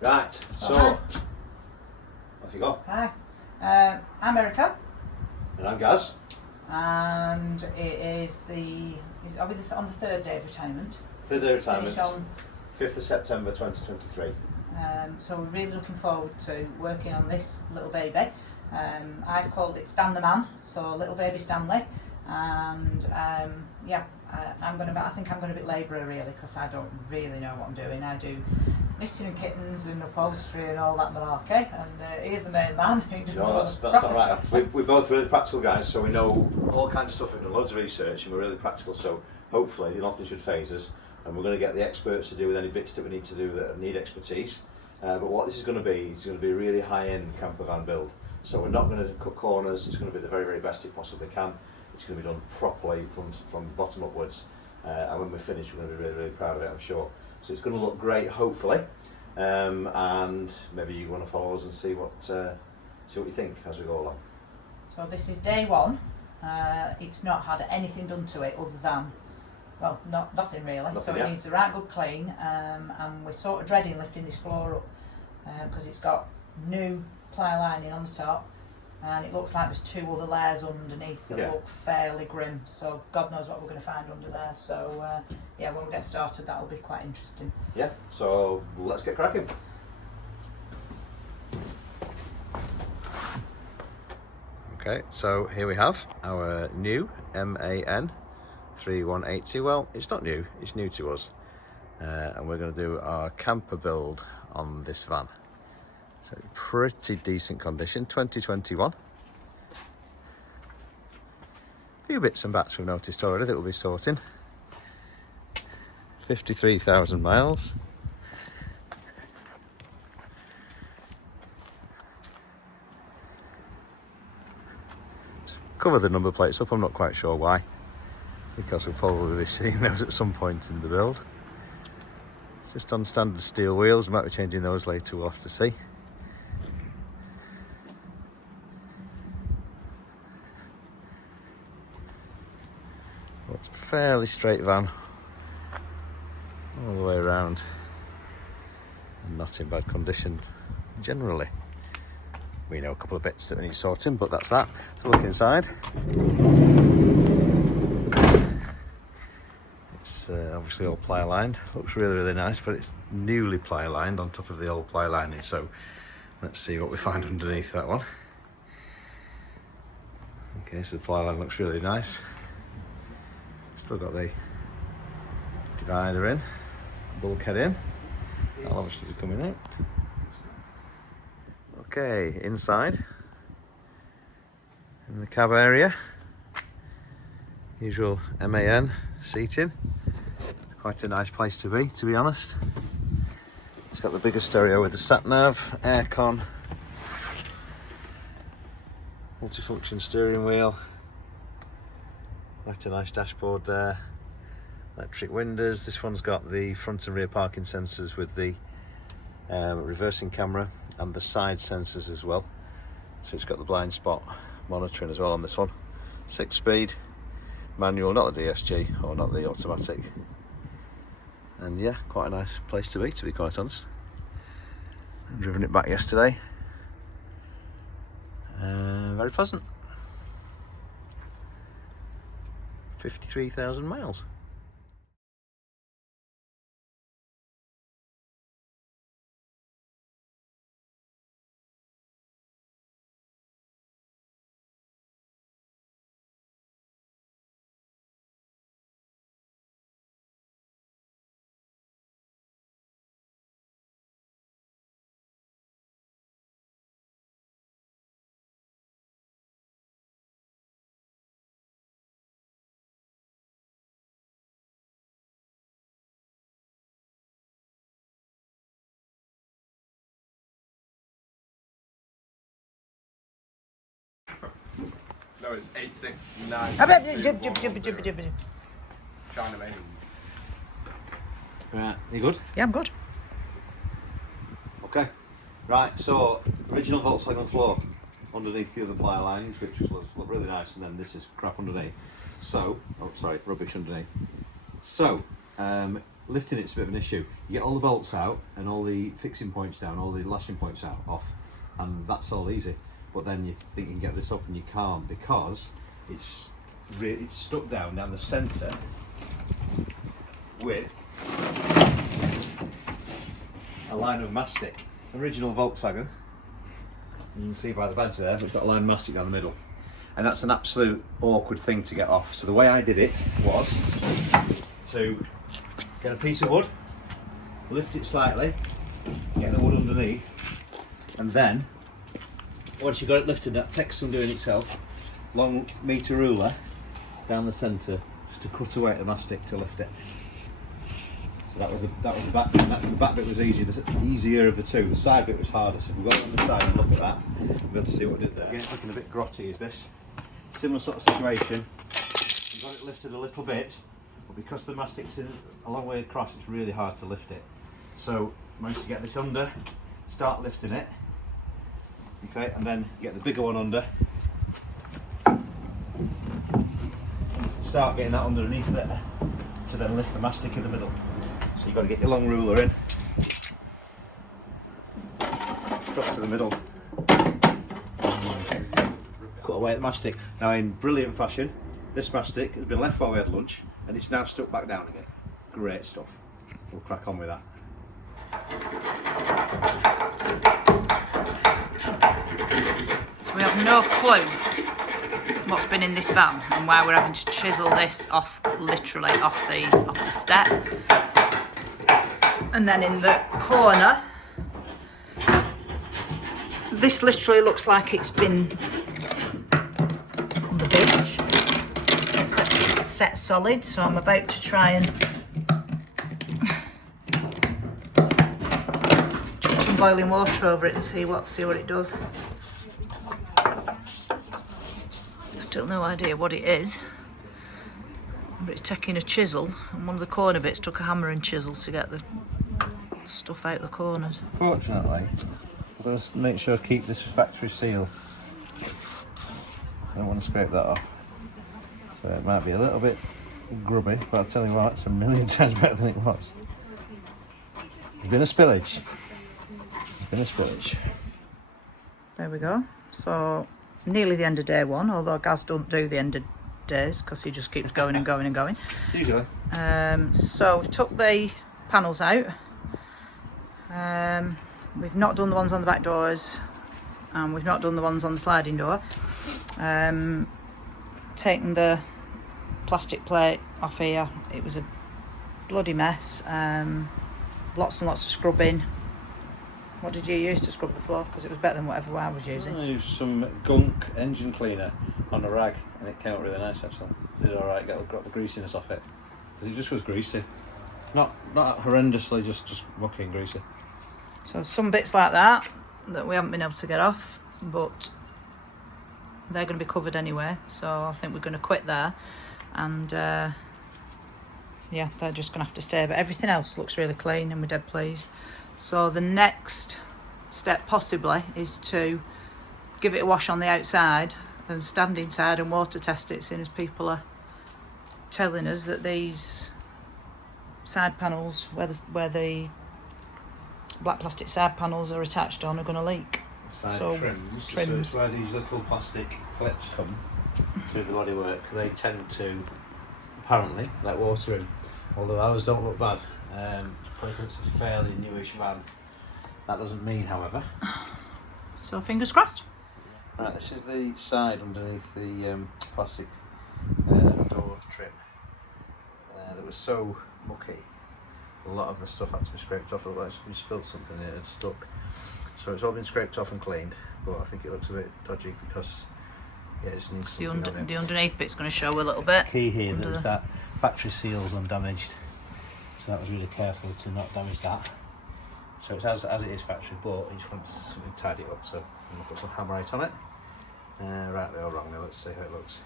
Right, so Hi. off you go. Hi, I'm Erica, And I'm Gaz. and are we on the third day of retirement? Third day of retirement, Finish on, 5th of September 2023. so we're really looking forward to working on this little baby. I've called it Stan the Man, so little baby Stanley, and I think I'm going to be labourer really, because I don't really know what I'm doing. I do knitting and kittens and upholstery and all that malarkey, and he's the main man who does all That's the not proper right. stuff. We're both really practical guys, so we know all kinds of stuff. We've done loads of research and we're really practical, so hopefully nothing should phase us. And we're going to get the experts to do with any bits that we need to do that need expertise. But what this is going to be a really high-end camper van build. So we're not going to cut corners. It's going to be the very, very best it possibly can. It's going to be done properly from bottom upwards. And when we're finished, we're going to be really, really proud of it, I'm sure. So it's going to look great, hopefully. And maybe you want to follow us and see what you think as we go along. So this is day one. It's not had anything done to it other than, well, nothing really. Nothing so yet. it needs a right good clean, and we're sort of dreading lifting this floor up because it's got new ply lining on the top, and it looks like there's two other layers underneath that look fairly grim. So God knows what we're going to find under there. So when we get started, that'll be quite interesting. Yeah, so let's get cracking. Okay, so here we have our new MAN 3180. Well, it's not new, it's new to us. And we're going to do our camper build on this van. So pretty decent condition, 2021. A few bits and bats we've noticed already that we'll be sorting. 53,000 miles. Cover the number plates up, I'm not quite sure why, because we'll probably be seeing those at some point in the build. Just on standard steel wheels, we might be changing those later, we'll have to see. But it's a fairly straight van all the way around, and not in bad condition generally. We know a couple of bits that need sorting, but that's that. So look inside. It's obviously all ply lined. Looks really, really nice, but it's newly ply lined on top of the old ply lining. So let's see what we find underneath that one. Okay, so the ply line looks really nice. Still got the divider in, bulkhead in. That'll obviously be coming out. Okay, inside, in the cab area, usual MAN seating. Quite a nice place to be honest. It's got the bigger stereo with the sat-nav, aircon, multifunction steering wheel, quite a nice dashboard there, electric windows. This one's got the front and rear parking sensors with the reversing camera and the side sensors as well. So it's got the blind spot monitoring as well on this one. 6-speed manual, not the DSG or not the automatic. And yeah, quite a nice place to be quite honest. I've driven it back yesterday. Very pleasant. 53,000 miles. No, it's 869. China made. Right, you good? Yeah, I'm good. Okay. Right, so original Volkswagen floor underneath the other ply lines, which look really nice, and then this is crap underneath. So, oh sorry, rubbish underneath. So, lifting it's a bit of an issue. You get all the bolts out and all the fixing points down, all the lashing points out off, and that's all easy. But then you think you can get this up and you can't, because it's stuck down the centre with a line of mastic. Original Volkswagen. You can see by the badge there, we've got a line of mastic down the middle. And that's an absolute awkward thing to get off. So the way I did it was to get a piece of wood, lift it slightly, get the wood underneath, and then once you've got it lifted, that takes some doing itself, long metre ruler down the centre just to cut away at the mastic to lift it. So that was the back bit. The back bit was easier of the two. The side bit was harder. So if we got it on the side and look at that, we'll be able to see what I did there. Again, it's looking a bit grotty, is this? Similar sort of situation. We've got it lifted a little bit, but because the mastic's a long way across, it's really hard to lift it. So managed to get this under, start lifting it, okay, and then get the bigger one under, start getting that underneath there to then lift the mastic in the middle. So you've got to get your long ruler in, drop to the middle, cut away at the mastic. Now in brilliant fashion, this mastic has been left while we had lunch and it's now stuck back down again. Great stuff. We'll crack on with that. So we have no clue what's been in this van and why we're having to chisel this off, literally off the step. And then in the corner, this literally looks like it's been on the bench, set solid. So I'm about to try and chuck some boiling water over it and see what it does. Still no idea what it is, but it's taking a chisel, and one of the corner bits took a hammer and chisel to get the stuff out the corners. Fortunately, I've got to make sure I keep this factory seal. I don't want to scrape that off. So it might be a little bit grubby, but I'll tell you what, it's a million times better than it was. There's been a spillage. There we go. So nearly the end of day one, although Gaz don't do the end of days because he just keeps going and going and going. Usually. So we've took the panels out. We've not done the ones on the back doors, and we've not done the ones on the sliding door. Taken the plastic plate off here. It was a bloody mess. Lots and lots of scrubbing. What did you use to scrub the floor? Because it was better than whatever I was using. I used some gunk engine cleaner on a rag, and it came out really nice actually. Did alright, got the greasiness off it. Because it just was greasy. Not horrendously, just mucky and greasy. So there's some bits like that we haven't been able to get off, but they're going to be covered anyway. So I think we're going to quit there, and yeah, they're just going to have to stay. But everything else looks really clean, and we're dead pleased. So the next step possibly is to give it a wash on the outside and stand inside and water test it, seeing as people are telling us that these side panels where the black plastic side panels are attached on are going to leak. So trims. So where these little plastic clips come through the bodywork, they tend to apparently let water in. Although ours don't look bad. Probably it's a fairly newish van. That doesn't mean, however. So fingers crossed. Right, this is the side underneath the plastic door trim. That was so mucky. A lot of the stuff had to be scraped off, otherwise we spilled something and it had stuck. So it's all been scraped off and cleaned, but I think it looks a bit dodgy because yeah, it just needs something on it. The underneath bit's going to show a little bit. Key here is that factory seal's undamaged. So that was really careful to not damage that. So it's as it is factory, but you just want something to tidy it up. So I'm going to put some Hammerite on it. Rightly or wrongly, let's see how it looks.